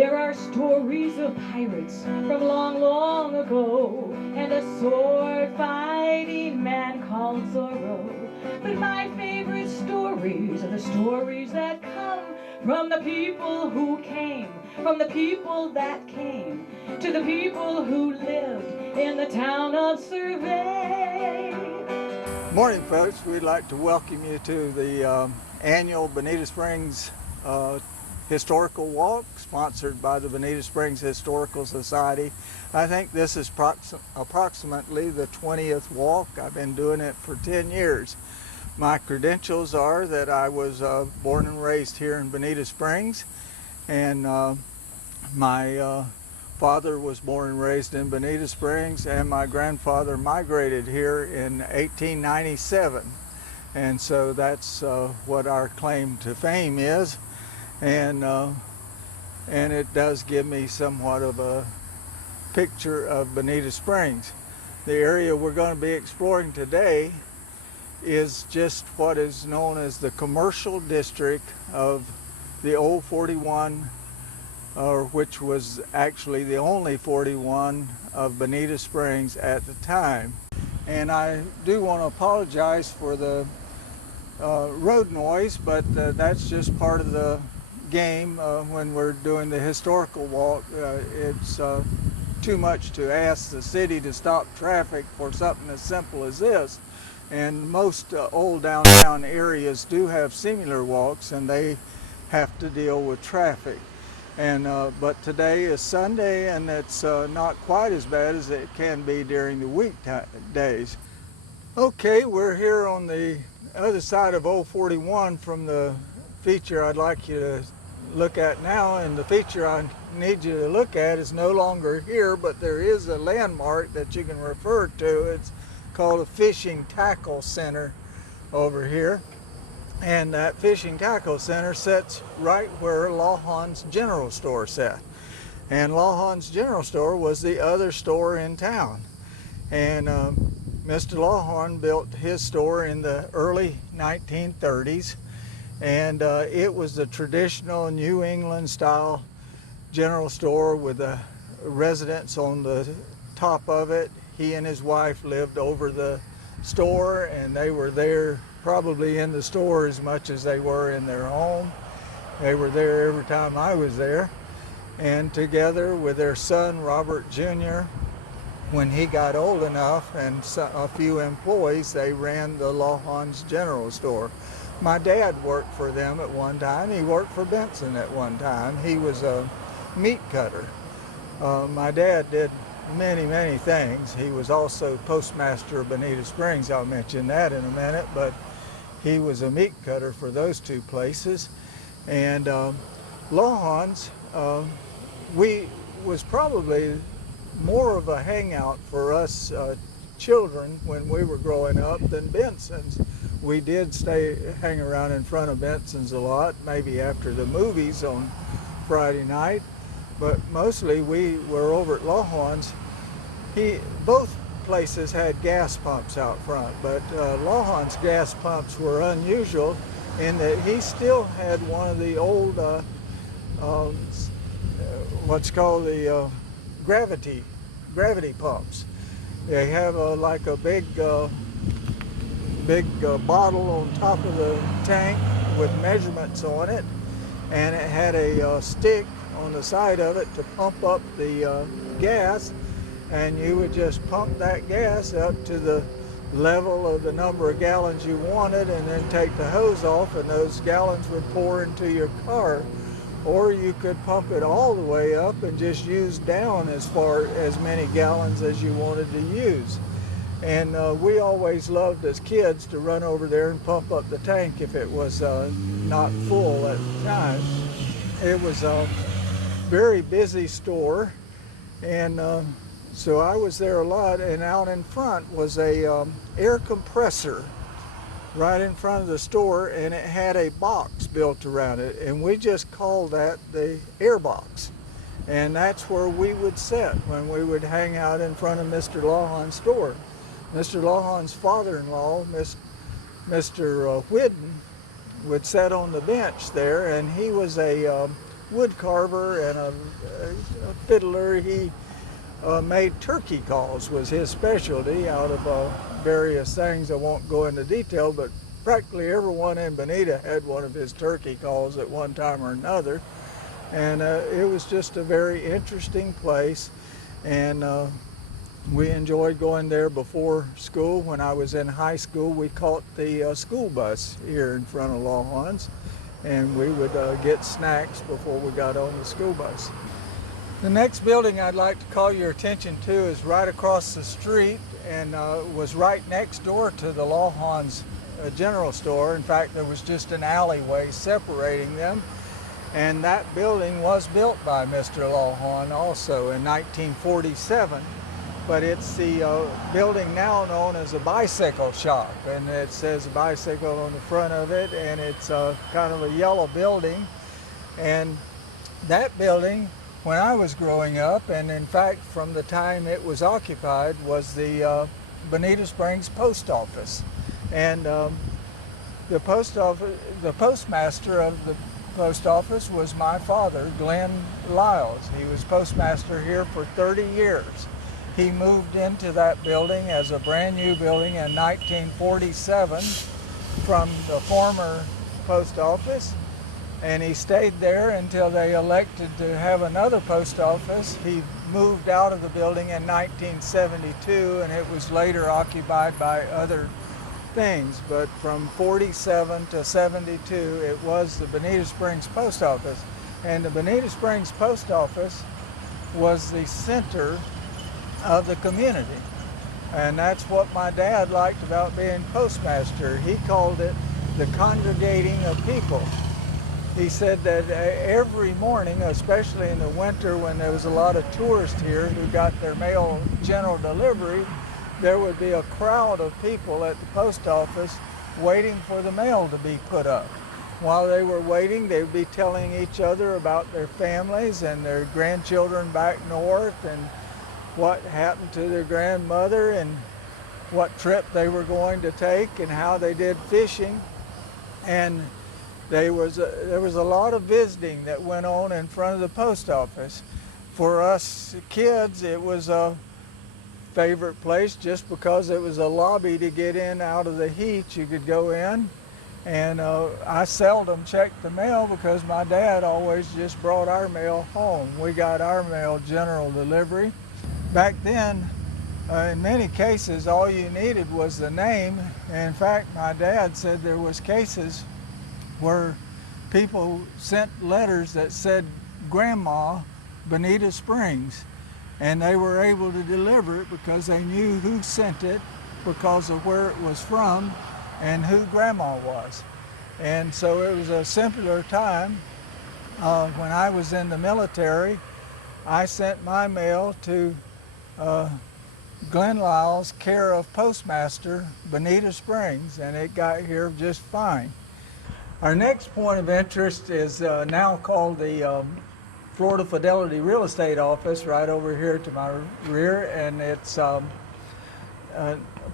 There are stories of pirates from long, long ago, and a sword-fighting man called Zorro. But my favorite stories are the stories that come from the people who came, from the people that came, to the people who lived in the town of Survey. Morning, folks. We'd like to welcome you to the annual Bonita Springs Historical Walk, sponsored by the Bonita Springs Historical Society. I think this is approximately the 20th walk. I've been doing it for 10 years. My credentials are that I was born and raised here in Bonita Springs, and my father was born and raised in Bonita Springs, and my grandfather migrated here in 1897. And so that's what our claim to fame is. And it does give me somewhat of a picture of Bonita Springs. The area we're going to be exploring today is just what is known as the commercial district of the old 41, which was actually the only 41 of Bonita Springs at the time. And I do want to apologize for the road noise, but that's just part of the game when we're doing the historical walk. It's too much to ask the city to stop traffic for something as simple as this. And most old downtown areas do have similar walks, and they have to deal with traffic. And but today is Sunday, and it's not quite as bad as it can be during the weekdays. Okay, we're here on the other side of Old 41 from the feature I'd like you to look at now, and the feature I need you to look at is no longer here, but there is a landmark that you can refer to. It's called a Fishing Tackle Center over here, and that Fishing Tackle Center sits right where Lawhon's General Store sat. And Lawhon's General Store was the other store in town, and Mr. Lawhon built his store in the early 1930s, and it was the traditional New England style general store with a residence on the top of it. He and his wife lived over the store, and they were there probably in the store as much as they were in their home. They were there every time I was there, and together with their son Robert Jr., when he got old enough, and a few employees, they ran the Lawhon's General Store. My dad worked for them at one time. He worked for Benson at one time. He was a meat cutter. My dad did many things. He was also postmaster of Bonita Springs. I'll mention that in a minute, but he was a meat cutter for those two places. And Lawhon's was probably more of a hangout for us children when we were growing up than Benson's. We did hang around in front of Benson's a lot, maybe after the movies on Friday night, but mostly we were over at Lawhon's. Both places had gas pumps out front, but Lawhon's gas pumps were unusual in that he still had one of the old what's called the gravity pumps. They have like a big bottle on top of the tank with measurements on it, and it had a stick on the side of it to pump up the gas, and you would just pump that gas up to the level of the number of gallons you wanted, and then take the hose off, and those gallons would pour into your car. Or you could pump it all the way up and just use down as many gallons as you wanted to use. And we always loved as kids to run over there and pump up the tank if it was not full at the time. It was a very busy store, and so I was there a lot, and out in front was a air compressor right in front of the store, and it had a box built around it, and we just called that the air box. And that's where we would sit when we would hang out in front of Mr. Lawhon's store. Mr. Lawhon's father-in-law, Mr. Whidden, would sit on the bench there, and he was a wood carver and a fiddler. He made turkey calls, was his specialty, out of various things. I won't go into detail, but practically everyone in Bonita had one of his turkey calls at one time or another. And it was just a very interesting place, and we enjoyed going there before school. When I was in high school, we caught the school bus here in front of Lawhorns, and we would get snacks before we got on the school bus. The next building I'd like to call your attention to is right across the street, and was right next door to the Lawhorns general store. In fact, there was just an alleyway separating them, and that building was built by Mr. Lawhorn also in 1947. But it's the building now known as a bicycle shop, and it says bicycle on the front of it, and it's kind of a yellow building. And that building, when I was growing up, and in fact from the time it was occupied, was the Bonita Springs post office. And the postmaster of the post office was my father, Glenn Liles. He was postmaster here for 30 years. He moved into that building as a brand new building in 1947 from the former post office, and he stayed there until they elected to have another post office. He moved out of the building in 1972, and it was later occupied by other things. But from 47 to 72, it was the Bonita Springs post office. And the Bonita Springs post office was the center of the community. And that's what my dad liked about being postmaster. He called it the congregating of people. He said that every morning, especially in the winter when there was a lot of tourists here who got their mail general delivery, there would be a crowd of people at the post office waiting for the mail to be put up. While they were waiting, they would be telling each other about their families and their grandchildren back north, and what happened to their grandmother, and what trip they were going to take, and how they did fishing. And there was a lot of visiting that went on in front of the post office. For us kids, it was a favorite place just because it was a lobby to get in out of the heat. You could go in, and I seldom checked the mail because my dad always just brought our mail home. We got our mail general delivery. Back then, in many cases, all you needed was the name. In fact, my dad said there was cases where people sent letters that said Grandma, Bonita Springs, and they were able to deliver it because they knew who sent it because of where it was from and who Grandma was. And so it was a simpler time. When I was in the military, I sent my mail to Glenn Lyle's care of postmaster, Bonita Springs, and it got here just fine. Our next point of interest is now called the Florida Fidelity Real Estate Office, right over here to my rear, and it's of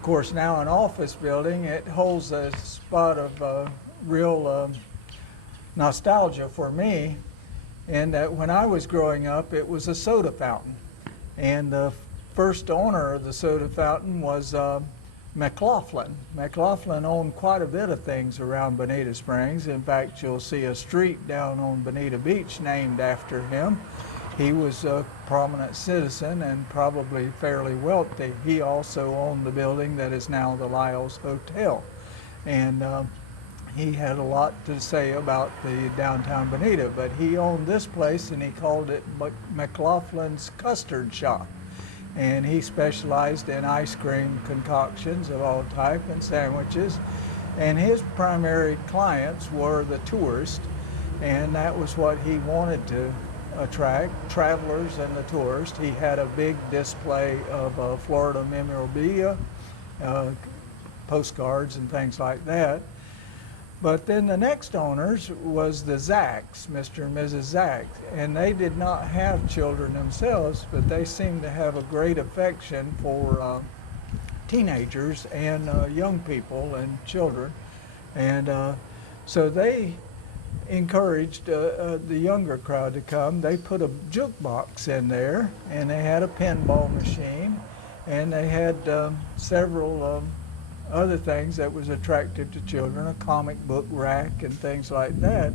course now an office building. It holds a spot of real nostalgia for me, in that when I was growing up it was a soda fountain, and the first owner of the soda fountain was McLaughlin. McLaughlin owned quite a bit of things around Bonita Springs. In fact, you'll see a street down on Bonita Beach named after him. He was a prominent citizen and probably fairly wealthy. He also owned the building that is now the Liles Hotel. And he had a lot to say about the downtown Bonita, but he owned this place and he called it McLaughlin's Custard Shop. And he specialized in ice cream concoctions of all type and sandwiches. And his primary clients were the tourists, and that was what he wanted to attract, travelers and the tourists. He had a big display of Florida memorabilia, postcards and things like that. But then the next owners was the Zacks, Mr. and Mrs. Zack, and they did not have children themselves, but they seemed to have a great affection for teenagers and young people and children. And so they encouraged the younger crowd to come. They put a jukebox in there, and they had a pinball machine, and they had several other things that was attractive to children, a comic book rack and things like that.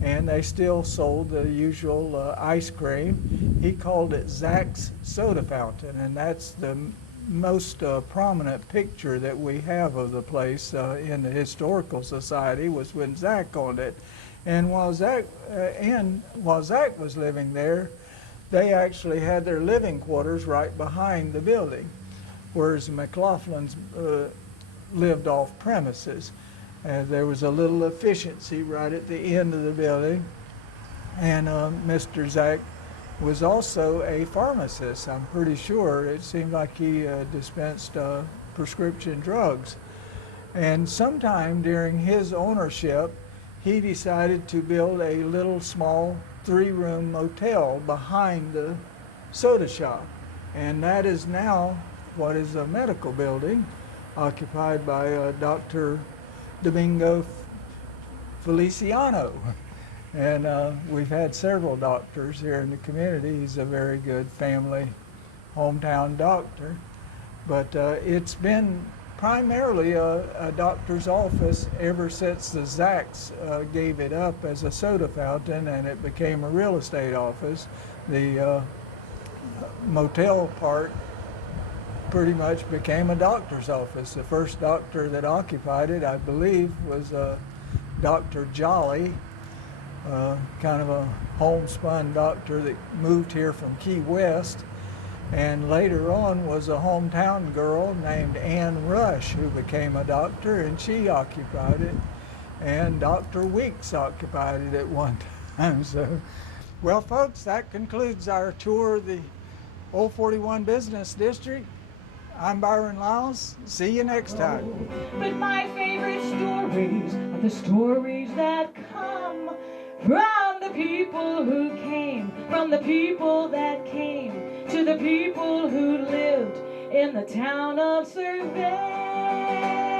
And they still sold the usual ice cream. He called it Zach's Soda Fountain, and that's the most prominent picture that we have of the place in the Historical Society was when Zach owned it. And while Zach was living there, they actually had their living quarters right behind the building, whereas McLaughlin's lived off premises. There was a little efficiency right at the end of the building, and Mr. Zach was also a pharmacist. I'm pretty sure it seemed like he dispensed prescription drugs. And sometime during his ownership, he decided to build a little small 3-room motel behind the soda shop. And that is now what is a medical building occupied by Dr. Domingo Feliciano. And we've had several doctors here in the community. He's a very good family hometown doctor. But it's been primarily a doctor's office ever since the Zacks gave it up as a soda fountain, and it became a real estate office. The motel part pretty much became a doctor's office. The first doctor that occupied it, I believe, was Dr. Jolly, kind of a homespun doctor that moved here from Key West, and later on was a hometown girl named Ann Rush who became a doctor, and she occupied it, and Dr. Weeks occupied it at one time. So, well, folks, that concludes our tour of the Old 41 Business District. I'm Byron Liles. See you next time. But my favorite stories are the stories that come from the people who came, from the people that came, to the people who lived in the town of Survey.